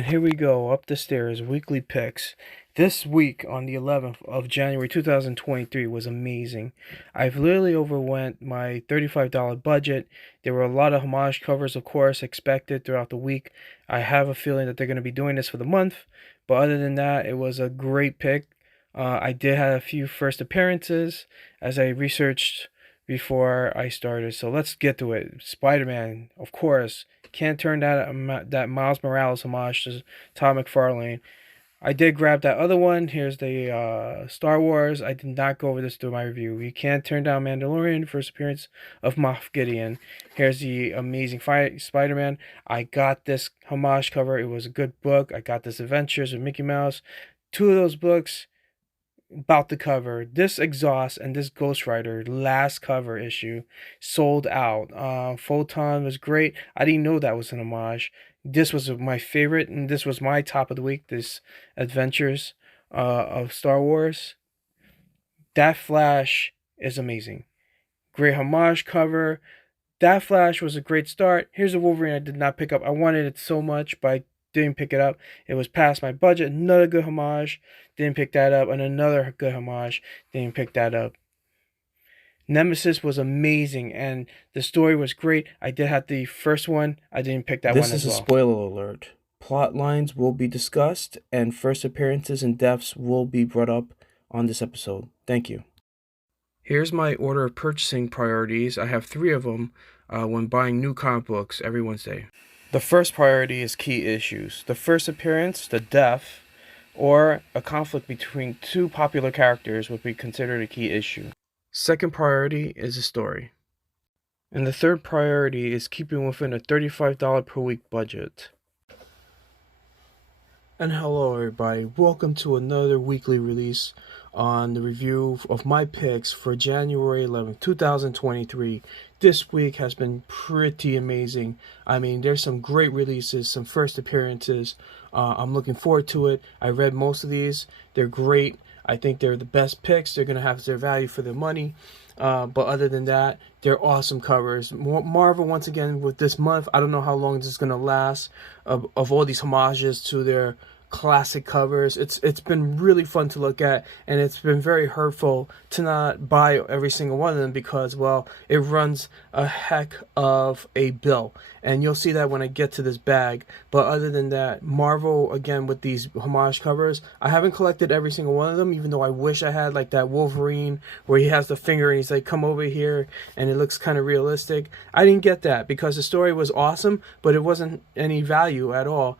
And here we go, up the stairs, weekly picks. This week on the 11th of January 2023 was amazing. I've literally overwent my $35 budget. There were a lot of homage covers, of course, expected throughout the week. I have a feeling that they're going to be doing this for the month, but other than that, it was a great pick. I did have a few first appearances as I researched before I started. So let's get to it. Spider-Man, of course. Can't turn that Miles Morales homage to Todd McFarlane. I did grab that other one. Here's the Star Wars. I did not go over this through my review. You can't turn down Mandalorian, first appearance of Moff Gideon. Here's the Amazing Spider-Man. I got this homage cover. It was a good book. I got this Adventures with Mickey Mouse. Two of those books about the cover. This Exhaust and this Ghost Rider last cover issue sold out. Photon was great. I didn't know that was an homage. This was my favorite, and this was my top of the week. This Adventures of Star Wars. That Flash is amazing. Great homage cover. That Flash was a great start. Here's a Wolverine I did not pick up. I wanted it so much, but I didn't pick it up. It was past my budget. Another good homage. Didn't pick that up. And another good homage. Didn't pick that up. Nemesis was amazing, and the story was great. I did have the first one. I didn't pick that one as well. This is a spoiler alert. Plot lines will be discussed, and first appearances and deaths will be brought up on this episode. Thank you. Here's my order of purchasing priorities. I have 3 of them when buying new comic books every Wednesday. The first priority is key issues. The first appearance, the death, or a conflict between 2 popular characters would be considered a key issue. Second priority is the story. And the third priority is keeping within a $35 per week budget. And hello everybody, welcome to another weekly release on the review of my picks for January 11th, 2023. This week has been pretty amazing. I mean, there's some great releases, some first appearances. I'm looking forward to it. I read most of these. They're great. I think they're the best picks. They're going to have their value for their money. But other than that, they're awesome covers. Marvel, once again, with this month, I don't know how long this is going to last, of all these homages to their classic covers. It's been really fun to look at, and it's been very hurtful to not buy every single one of them because, well, it runs a heck of a bill, and you'll see that when I get to this bag. But other than that, Marvel, again, with these homage covers, I haven't collected every single one of them, even though I wish I had, like that Wolverine where he has the finger and he's like, come over here, and it looks kind of realistic. I didn't get that because the story was awesome, but it wasn't any value at all,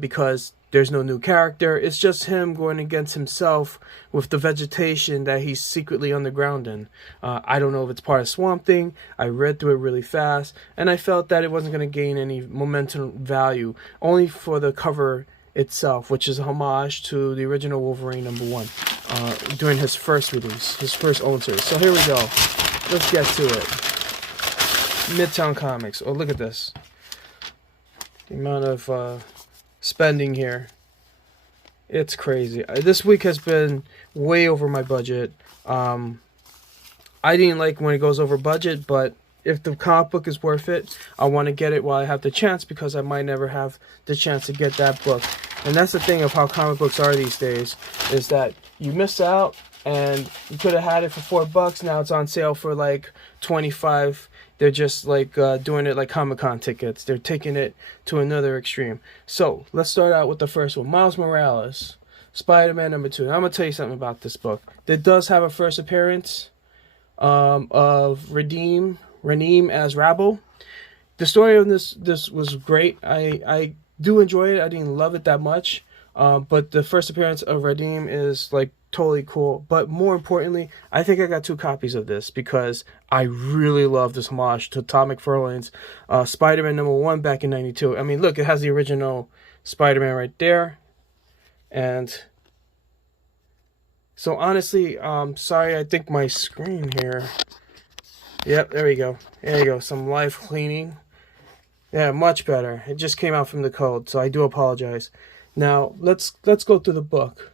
because there's no new character. It's just him going against himself with the vegetation that he's secretly underground in. I don't know if it's part of Swamp Thing. I read through it really fast, and I felt that it wasn't going to gain any momentum value, only for the cover itself, which is a homage to the original Wolverine #1 during his first release, his first own series. So here we go. Let's get to it. Midtown Comics. Oh, look at this. The amount of spending here, it's crazy. This week has been way over my budget. I didn't like when it goes over budget, but if the comic book is worth it, I want to get it while I have the chance, because I might never have the chance to get that book. And that's the thing of how comic books are these days, is that you miss out, and you could have had it for $4. Now it's on sale for like 25. They're just like doing it like Comic-Con tickets. They're taking it to another extreme. So let's start out with the first one. Miles Morales, Spider-Man #2. Now, I'm going to tell you something about this book. It does have a first appearance of Radim as Rabble. The story of this was great. I do enjoy it. I didn't love it that much. But the first appearance of Radim is like totally cool. But more importantly, I think I got 2 copies of this because I really love this homage to Todd McFarlane's Spider-Man #1 back in '92. I mean, look, it has the original Spider-Man right there. And so honestly, sorry, I think my screen here. Yep, there we go. There you go. Some live cleaning. Yeah, much better. It just came out from the code, so I do apologize. Now, let's go through the book.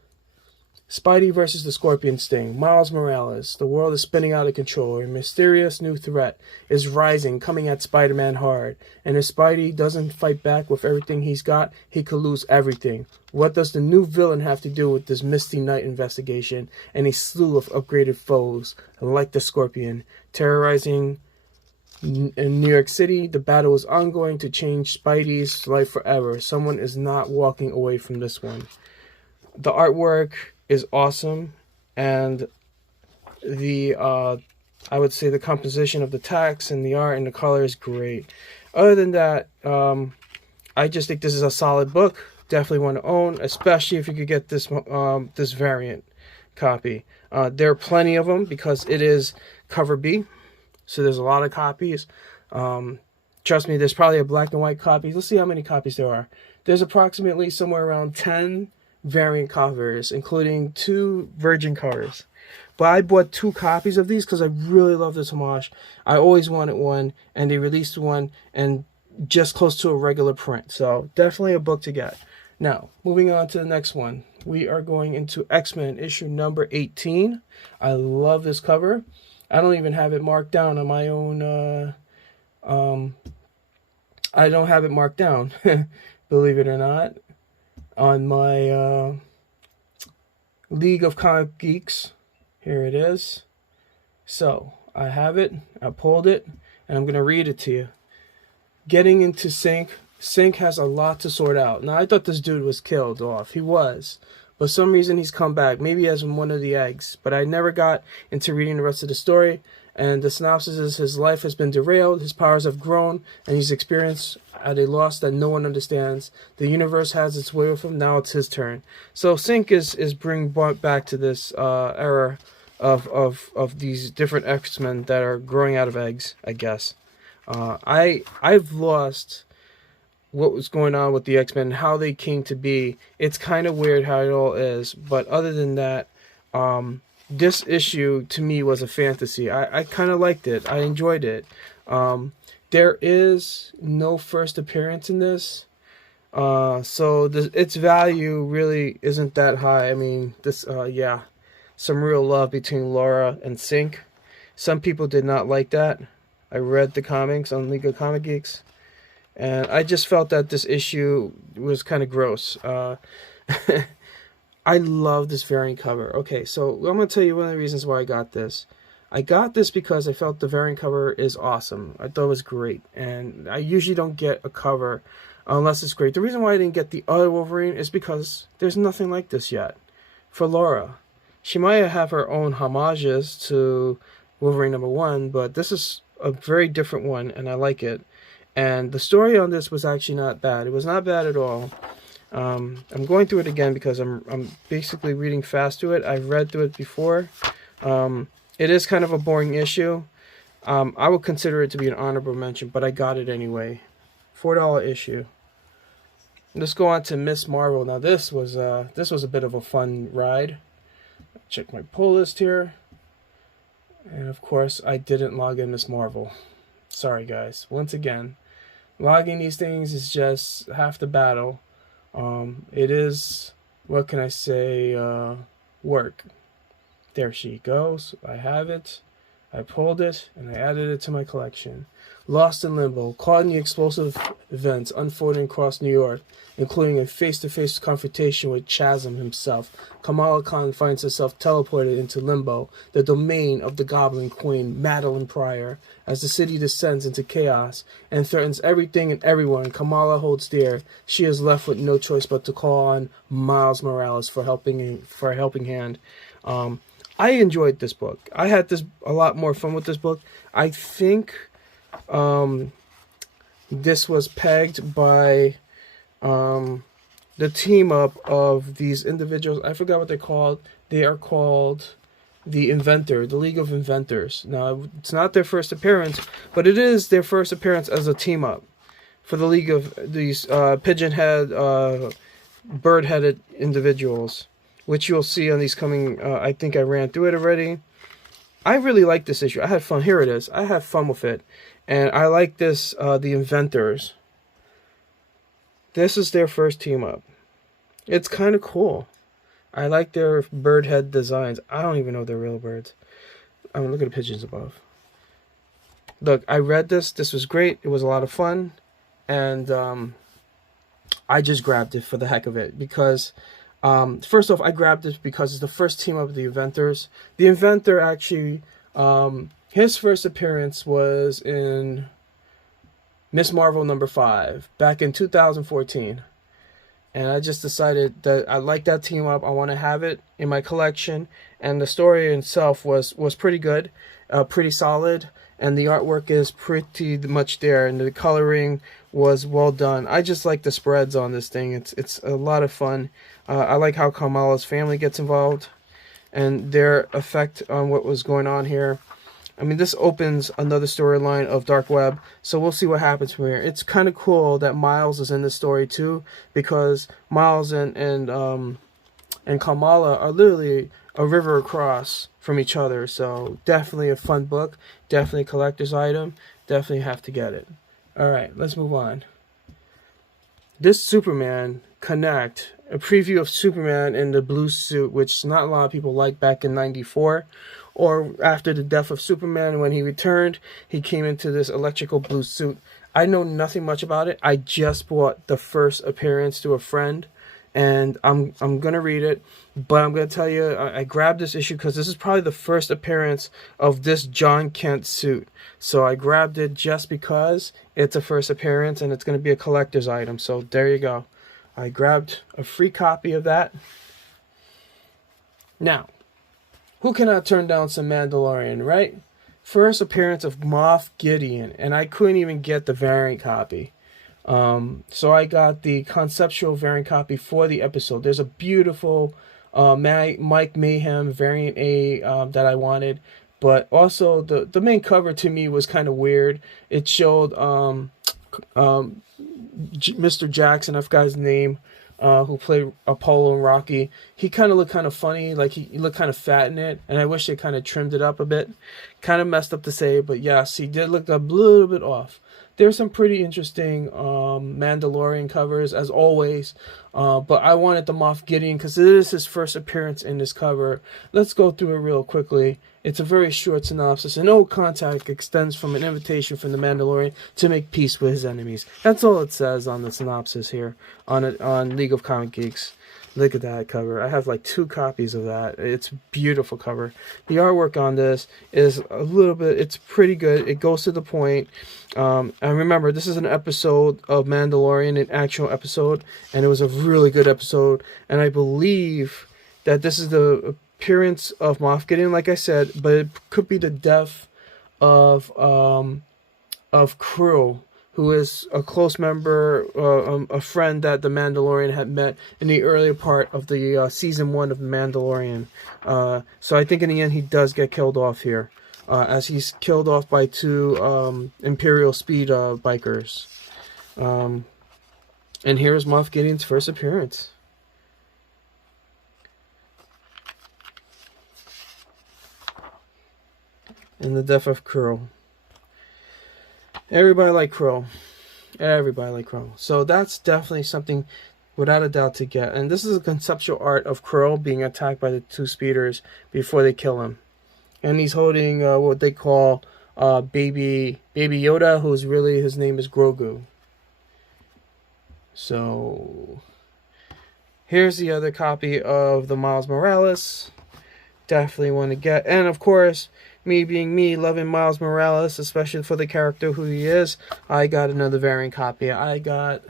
Spidey versus the Scorpion Sting. Miles Morales. The world is spinning out of control. A mysterious new threat is rising, coming at Spider-Man hard. And if Spidey doesn't fight back with everything he's got, he could lose everything. What does the new villain have to do with this Misty Knight investigation and a slew of upgraded foes, like the Scorpion, terrorizing in New York City? The battle is ongoing to change Spidey's life forever. Someone is not walking away from this one. The artwork is awesome, and the I would say the composition of the text and the art and the color is great. Other than that, I just think this is a solid book. Definitely want to own, especially if you could get this this variant copy. There are plenty of them because it is cover B, so there's a lot of copies. Trust me, there's probably a black and white copy. Let's see how many copies there are. There's approximately somewhere around 10 variant covers, including 2 virgin covers. But I bought 2 copies of these because I really love this homage. I always wanted one, and they released one and just close to a regular print. So definitely a book to get. Now, moving on to the next one. We are going into X-Men issue number 18. I love this cover. I don't even have it marked down on my own. I don't have it marked down, believe it or not, on my League of Comic Geeks. Here it is. So I have it. I pulled it, and I'm going to read it to you. Getting into Sync. Sync has a lot to sort out. Now, I thought this dude was killed off. He was. But for some reason, he's come back. Maybe as one of the eggs. But I never got into reading the rest of the story. And the synopsis is his life has been derailed, his powers have grown, and he's experienced at a loss that no one understands. The universe has its way with him, now it's his turn. So Sync is being brought back to this era of these different X-Men that are growing out of eggs, I guess. I've lost what was going on with the X-Men, how they came to be. It's kind of weird how it all is, but other than that, this issue to me was a fantasy. I kind of liked it. I enjoyed it. There is no first appearance in this, so its value really isn't that high. I mean, yeah, some real love between Laura and Sync. Some people did not like that. I read the comics on League of Comic Geeks, and I just felt that this issue was kind of gross. I love this variant cover. Okay, so I'm going to tell you one of the reasons why I got this. I got this because I felt the variant cover is awesome. I thought it was great, and I usually don't get a cover unless it's great. The reason why I didn't get the other Wolverine is because there's nothing like this yet for Laura. She might have her own homages to Wolverine #1, but this is a very different one, and I like it. And the story on this was actually not bad. It was not bad at all. I'm going through it again because I'm basically reading fast through it. I've read through it before. It is kind of a boring issue. I would consider it to be an honorable mention, but I got it anyway. $4 issue. Let's go on to Miss Marvel. Now this was a bit of a fun ride. Check my pull list here, and of course I didn't log in Miss Marvel. Sorry guys. Once again, logging these things is just half the battle. It is, what can I say, work. There she goes. I have it. I pulled it, and I added it to my collection. Lost in limbo, caught in the explosive events unfolding across New York, including a face-to-face confrontation with Chasm himself, Kamala Khan finds herself teleported into limbo, the domain of the Goblin Queen, Madeline Pryor. As the city descends into chaos and threatens everything and everyone Kamala holds dear, she is left with no choice but to call on Miles Morales for a helping hand. I enjoyed this book. I had a lot more fun with this book. I think this was pegged by the team up of these individuals. I forgot what they're called. They are called the League of Inventors. Now, it's not their first appearance, but it is their first appearance as a team up for the League of these pigeon-head, bird-headed individuals, which you'll see on these coming. I think I ran through it already. I really like this issue. I had fun. Here it is. I had fun with it. And I like this, the Inventors. This is their first team up. It's kind of cool. I like their bird head designs. I don't even know if they're real birds. I mean, look at the pigeons above. Look, I read this. This was great. It was a lot of fun. And I just grabbed it for the heck of it because, first off, I grabbed it because it's the first team up of the Inventors. The Inventor actually, his first appearance was in Miss Marvel #5 back in 2014. And I just decided that I like that team up. I want to have it in my collection. And the story itself was pretty good, pretty solid. And the artwork is pretty much there. And the coloring was well done. I just like the spreads on this thing. It's a lot of fun. I like how Kamala's family gets involved and their effect on what was going on here. I mean, this opens another storyline of Dark Web, so we'll see what happens from here. It's kind of cool that Miles is in this story too, because Miles and Kamala are literally a river across from each other. So definitely a fun book, definitely a collector's item, definitely have to get it. All right, let's move on. This Superman Connect, a preview of Superman in the blue suit, which not a lot of people liked back in '94. Or after the death of Superman, when he returned, he came into this electrical blue suit. I know nothing much about it. I just bought the first appearance to a friend, and I'm gonna read it. But I'm gonna tell you, I grabbed this issue because this is probably the first appearance of this John Kent suit. So I grabbed it just because it's a first appearance and it's gonna be a collector's item. So there you go. I grabbed a free copy of that. Now, who cannot turn down some Mandalorian, right? First appearance of Moff Gideon, and I couldn't even get the variant copy. So I got the conceptual variant copy for the episode. There's a beautiful Mike Mayhem variant A that I wanted, but also the main cover to me was kind of weird. It showed Mr. Jackson, I forgot his name, who played Apollo and Rocky. He kind of looked kind of funny, like he looked kind of fat in it, and I wish they kind of trimmed it up a bit. Kind of messed up to say, but yes, he did look a little bit off. There's some pretty interesting Mandalorian covers, as always, but I wanted the Moff Gideon because it is his first appearance in this cover. Let's go through it real quickly. It's a very short synopsis. An old contact extends from an invitation from the Mandalorian to make peace with his enemies. That's all it says on the synopsis here on League of Comic Geeks. Look at that cover. I have like 2 copies of that. It's a beautiful cover. The artwork on this is a little bit, it's pretty good. It goes to the point. And remember, this is an episode of Mandalorian, an actual episode, and it was a really good episode. And I believe that this is the appearance of Moff Gideon, like I said, but it could be the death of Krill, who is a close member, a friend that the Mandalorian had met in the earlier part of the season 1 of the Mandalorian. So I think in the end he does get killed off here, as he's killed off by 2 Imperial Speed bikers. And here's Moff Gideon's first appearance. And the death of Krill. Everybody like Krill. Everybody like Krill. So that's definitely something without a doubt to get. And this is a conceptual art of Krill being attacked by the 2 speeders before they kill him. And he's holding what they call baby Yoda, who's really, his name is Grogu. So here's the other copy of the Miles Morales. Definitely want to get. And of course, me being me, loving Miles Morales, especially for the character who he is, I got another variant copy. I got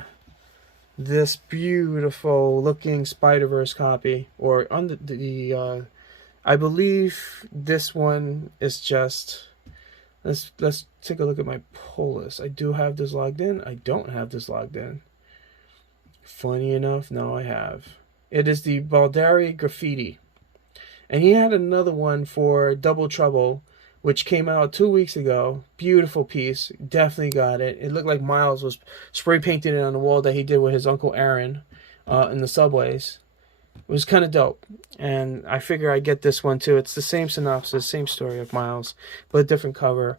this beautiful looking Spider-Verse copy, or under the I believe this one is just, let's take a look at my pull list. I do have this logged in. I don't have this logged in. Funny enough, no, I have. It is the Baldari Graffiti. And he had another one for Double Trouble, which came out 2 weeks ago. Beautiful piece. Definitely got it. It looked like Miles was spray painting it on the wall that he did with his Uncle Aaron in the subways. It was kind of dope. And I figure I get this one too. It's the same synopsis, same story of Miles, but a different cover.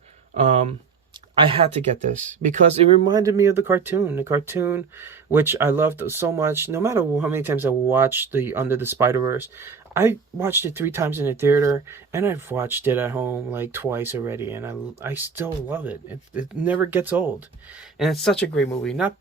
I had to get this because it reminded me of the cartoon, which I loved so much. No matter how many times I watched the Under the Spider-Verse, I watched it 3 times in the theater, and I've watched it at home like twice already, and I still love it. It never gets old, and it's such a great movie. Not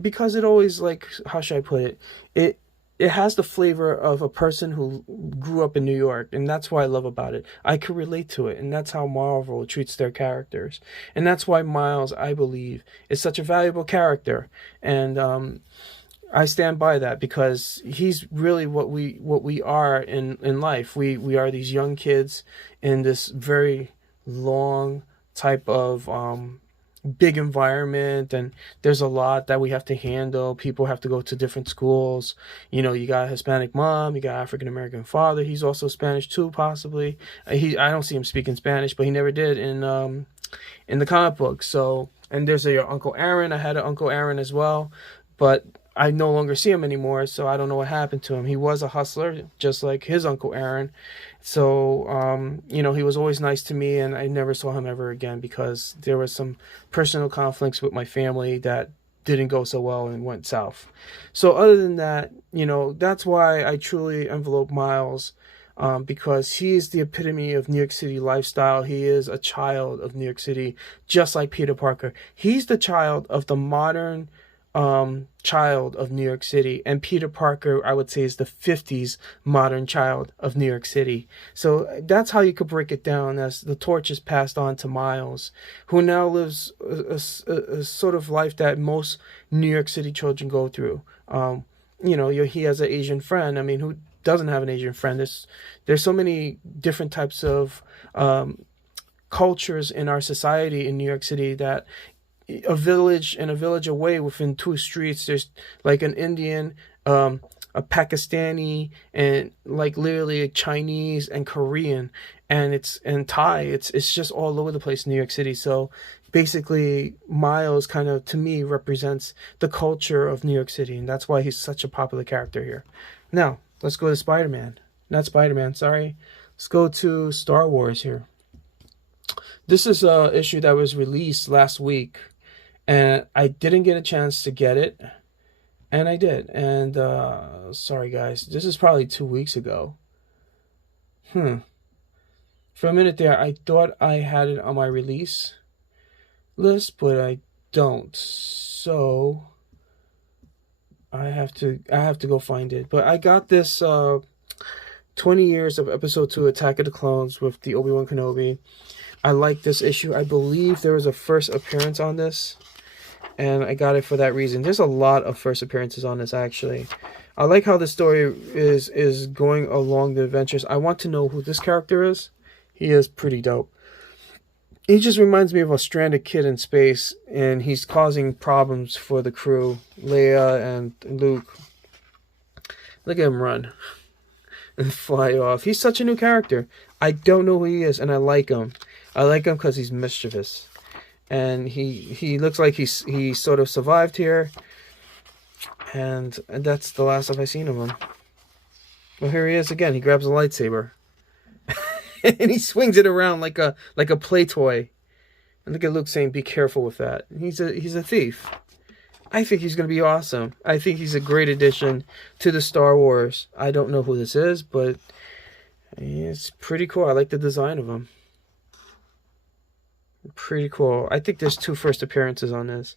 because it always, like, how should I put it? It it has the flavor of a person who grew up in New York, and that's what I love about it. I could relate to it, and that's how Marvel treats their characters, and that's why Miles, I believe, is such a valuable character, and I stand by that because he's really what we are in life. We are these young kids in this very long type of big environment, and there's a lot that we have to handle. People have to go to different schools. You got a Hispanic mom, you got African American father. He's also Spanish too, possibly. I don't see him speaking Spanish, but he never did in the comic book. So, and there's a Uncle Aaron. I had an Uncle Aaron as well, but I no longer see him anymore, so I don't know what happened to him. He was a hustler, just like his Uncle Aaron. So, he was always nice to me, and I never saw him ever again because there was some personal conflicts with my family that didn't go so well and went south. So, other than that, that's why I truly envelope Miles, because he is the epitome of New York City lifestyle. He is a child of New York City, just like Peter Parker. He's the child of the modern child of New York City, and Peter Parker, I would say, is the 50s modern child of New York City. So that's how you could break it down, as the torch is passed on to Miles, who now lives a sort of life that most New York City children go through. He has an Asian friend. I mean, who doesn't have an Asian friend? There's so many different types of cultures in our society in New York City that a village and a village away, within 2 streets, there's like an Indian, a Pakistani, and like literally a Chinese and Korean, and Thai. It's just all over the place in New York City. So basically, Miles kind of, to me, represents the culture of New York City, and that's why he's such a popular character here. Now let's go to Spider-Man. Not Spider-Man, sorry. Let's go to Star Wars here. This is a issue that was released last week, and I didn't get a chance to get it, and I did. And sorry guys, this is probably 2 weeks ago. For a minute there, I thought I had it on my release list, but I don't. So I have to go find it. But I got this 20 years of Episode 2 Attack of the Clones with the Obi-Wan Kenobi. I like this issue. I believe there was a first appearance on this, and I got it for that reason. There's a lot of first appearances on this, actually. I like how the story is going along the adventures. I want to know who this character is. He is pretty dope. He just reminds me of a stranded kid in space, and he's causing problems for the crew, Leia and Luke. Look at him run and fly off. He's such a new character. I don't know who he is, and I like him. I like him because he's mischievous. And he looks like he sort of survived here, and that's the last I've seen of him. Well, here he is again. He grabs a lightsaber, and he swings it around like a play toy. And look at Luke saying, "Be careful with that." He's a thief. I think he's gonna be awesome. I think he's a great addition to the Star Wars. I don't know who this is, but it's pretty cool. I like the design of him. Pretty cool. I think there's 2 first appearances on this.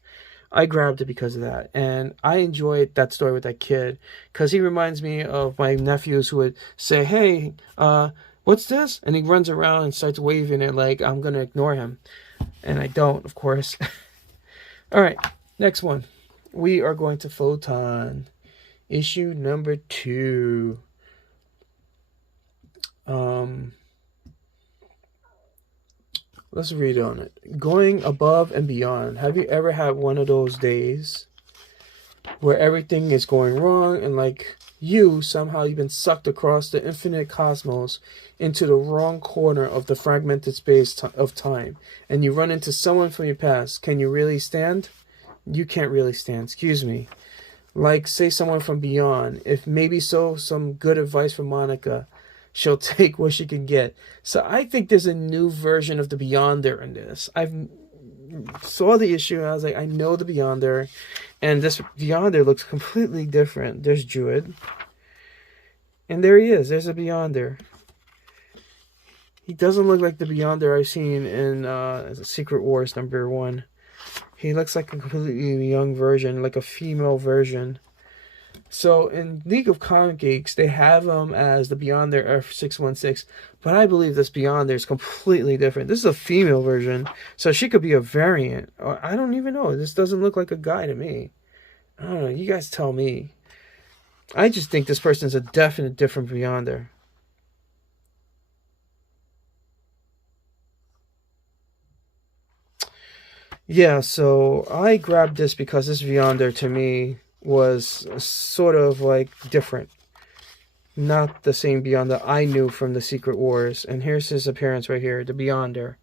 I grabbed it because of that, and I enjoyed that story with that kid because he reminds me of my nephews who would say, "Hey, what's this?" And he runs around and starts waving it like I'm gonna ignore him, and I don't, of course. All right, next one. We are going to Photon, issue number 2. Let's read on it. Going above and beyond. Have you ever had one of those days where everything is going wrong, and like somehow you've been sucked across the infinite cosmos into the wrong corner of the fragmented space of time, and you run into someone from your past? Can you really stand? You can't really stand, excuse me. Like, say, someone from beyond. If maybe so, some good advice from Monica. She'll take what she can get. So I think there's a new version of the Beyonder in this. I've saw the issue and I was like, I know the Beyonder, and this Beyonder looks completely different. There's Druid, and there he is. There's a Beyonder. He doesn't look like the Beyonder I've seen in Secret Wars #1. He looks like a completely young version, like a female version. So in League of Comic Geeks, they have him as the Beyonder F616, but I believe this Beyonder is completely different. This is a female version, so she could be a variant. I don't even know. This doesn't look like a guy to me. I don't know. You guys tell me. I just think this person is a definite different Beyonder. Yeah, so I grabbed this because this Beyonder to me was sort of like different. Not the same Beyonder I knew from the Secret Wars. And here's his appearance right here, the Beyonder.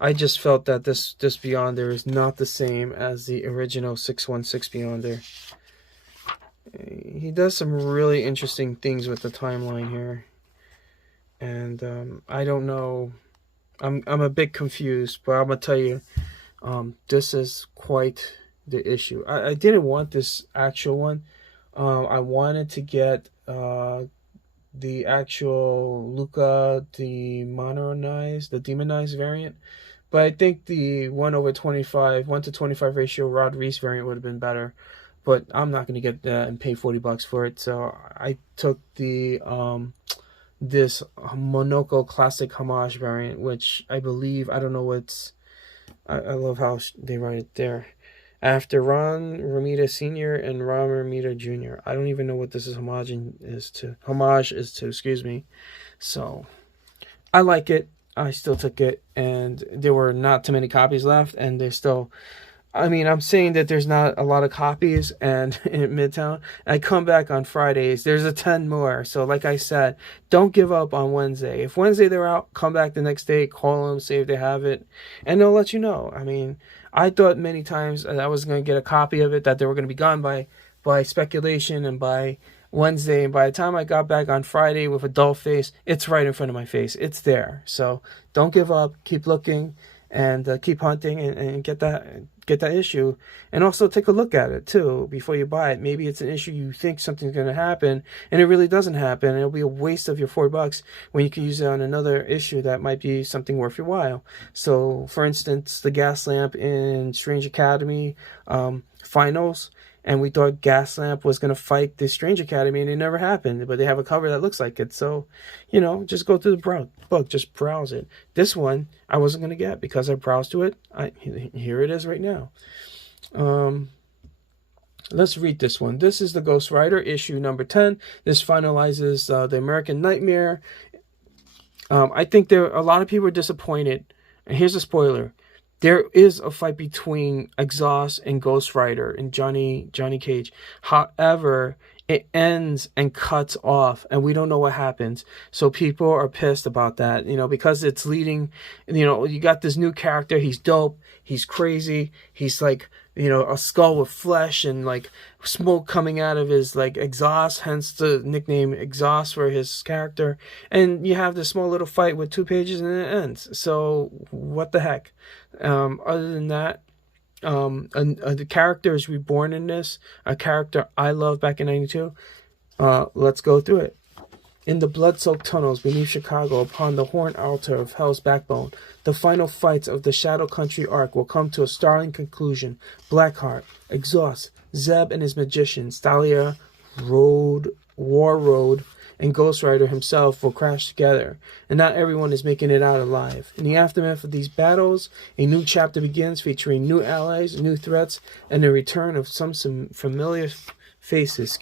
I just felt that this Beyonder is not the same as the original 616 Beyonder. He does some really interesting things with the timeline here. And I don't know. I'm a bit confused, but I'm gonna tell you, this is quite the issue. I didn't want this actual one. I wanted to get the actual Luca the demonized variant, but I think the 1/25 ratio Rod Reese variant would have been better. But I'm not going to get that and pay $40 for it, so I took the this Monaco Classic Homage variant, which I believe, I don't know what's, I love how they write it there. After Ron Romita Sr. and Ron Romita Jr. I don't even know what this is homage is to, excuse me. So, I like it. I still took it, and there were not too many copies left, and they're still, I mean, I'm saying that there's not a lot of copies, and in Midtown, I come back on Fridays, there's a 10 more. So like I said, don't give up on Wednesday. If Wednesday they're out, come back the next day, call them, see if they have it, and they'll let you know. I mean, I thought many times that I was going to get a copy of it, that they were going to be gone by speculation and by Wednesday, and by the time I got back on Friday with a dull face, it's right in front of my face. It's there. So don't give up, keep looking, and keep hunting, and get that issue, and also take a look at it too before you buy it. Maybe it's an issue you think something's going to happen and it really doesn't happen, and it'll be a waste of your $4 when you can use it on another issue that might be something worth your while. So for instance, the gas lamp in Strange Academy finals, and we thought Gaslamp was going to fight the Strange Academy, and it never happened, but they have a cover that looks like it. So, just go through the book, just browse it. This one, I wasn't going to get because I browsed to it. Here it is right now. Let's read this one. This is the Ghost Rider, issue number 10. This finalizes the American Nightmare. I think a lot of people are disappointed. And here's a spoiler. There is a fight between Exhaust and Ghost Rider and Johnny Cage. However, it ends and cuts off, and we don't know what happens. So people are pissed about that, because it's leading, you got this new character. He's dope. He's crazy. He's like, a skull with flesh and like smoke coming out of his like exhaust, hence the nickname Exhaust for his character. And you have this small little fight with 2 pages and it ends. So what the heck? Other than that, the character is reborn in this, a character I love back in '92. Let's go through it. In the blood-soaked tunnels beneath Chicago, upon the horned altar of Hell's backbone, the final fights of the Shadow Country arc will come to a startling conclusion. Blackheart, Exhaust, Zeb and his magicians, Thalia, War Road, and Ghost Rider himself will crash together, and not everyone is making it out alive. In the aftermath of these battles, a new chapter begins featuring new allies, new threats, and the return of some familiar faces.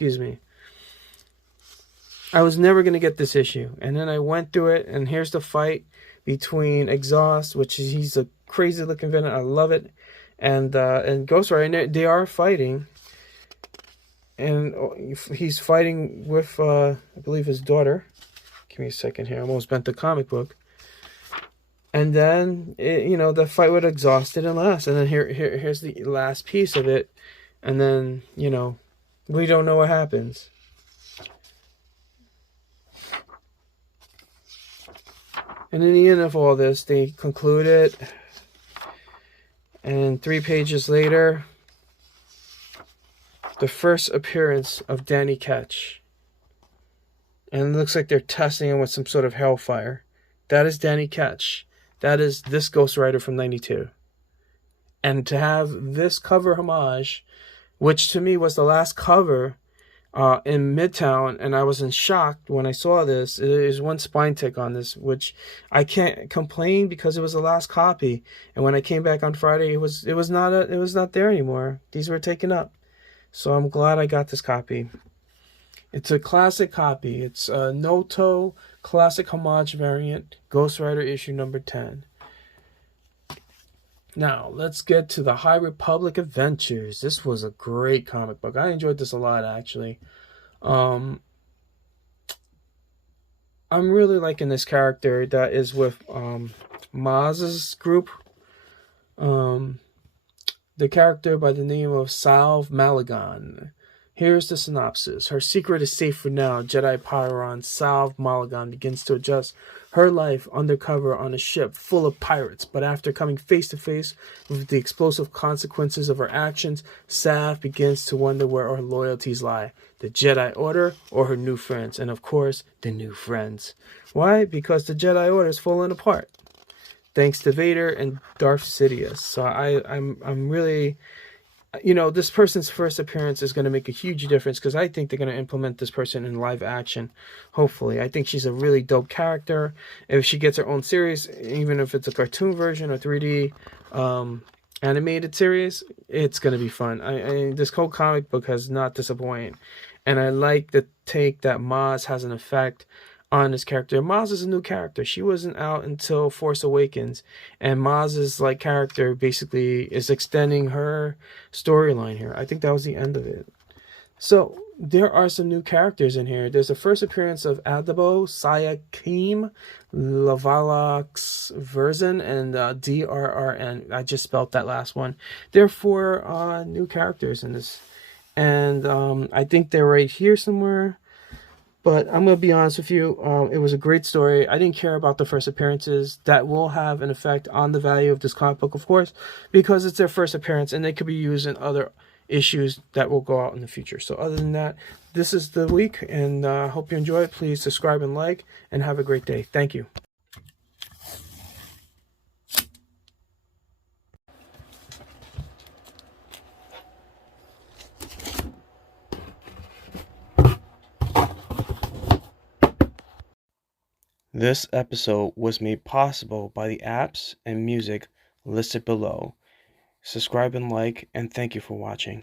I was never going to get this issue, and then I went through it, and here's the fight between Exhaust, he's a crazy looking villain, I love it, and Ghost Rider. They are fighting, and he's fighting with I believe his daughter. Give me a second here, I almost bent the comic book. And then the fight with Exhaust didn't last, and then here's the last piece of it, and then we don't know what happens. And in the end of all this, they conclude it, and 3 pages later, the first appearance of Danny Ketch. And it looks like they're testing him with some sort of hellfire. That is Danny Ketch. That is this Ghost Rider from 92. And to have this cover homage, which to me was the last cover in Midtown, and I was in shock when I saw this. There's one spine tick on this, which I can't complain because it was the last copy. And when I came back on Friday, it was not there anymore. These were taken up. So I'm glad I got this copy. It's a classic copy. It's a Noto classic homage variant, Ghost Rider issue number 10. Now, let's get to the High Republic Adventures. This was a great comic book. I enjoyed this a lot, actually. I'm really liking this character that is with Maz's group. The character by the name of Salve Malagan. Here's the synopsis. Her secret is safe for now. Jedi Pyron Salve Malagan begins to adjust her life undercover on a ship full of pirates. But after coming face to face with the explosive consequences of her actions, Salve begins to wonder where her loyalties lie. The Jedi Order or her new friends. And of course, the new friends. Why? Because the Jedi Order is falling apart. Thanks to Vader and Darth Sidious. So I'm really, this person's first appearance is going to make a huge difference because I think they're going to implement this person in live action. Hopefully, I think she's a really dope character. If she gets her own series, even if it's a cartoon version or 3D animated series, it's going to be fun. This whole comic book has not disappointed, and I like the take that Maz has an effect on this character. Maz is a new character. She wasn't out until Force Awakens, and Maz's character basically is extending her storyline here. I think that was the end of it. So there are some new characters in here. There's the first appearance of Adabo, Sayakim, Lavalax Verzin, and DRRN. I just spelled that last one. There are 4 new characters in this, and I think they're right here somewhere. But I'm going to be honest with you, it was a great story. I didn't care about the first appearances. That will have an effect on the value of this comic book, of course, because it's their first appearance, and they could be used in other issues that will go out in the future. So other than that, this is the week, and I hope you enjoy it. Please subscribe and like, and have a great day. Thank you. This episode was made possible by the apps and music listed below. Subscribe and like, and thank you for watching.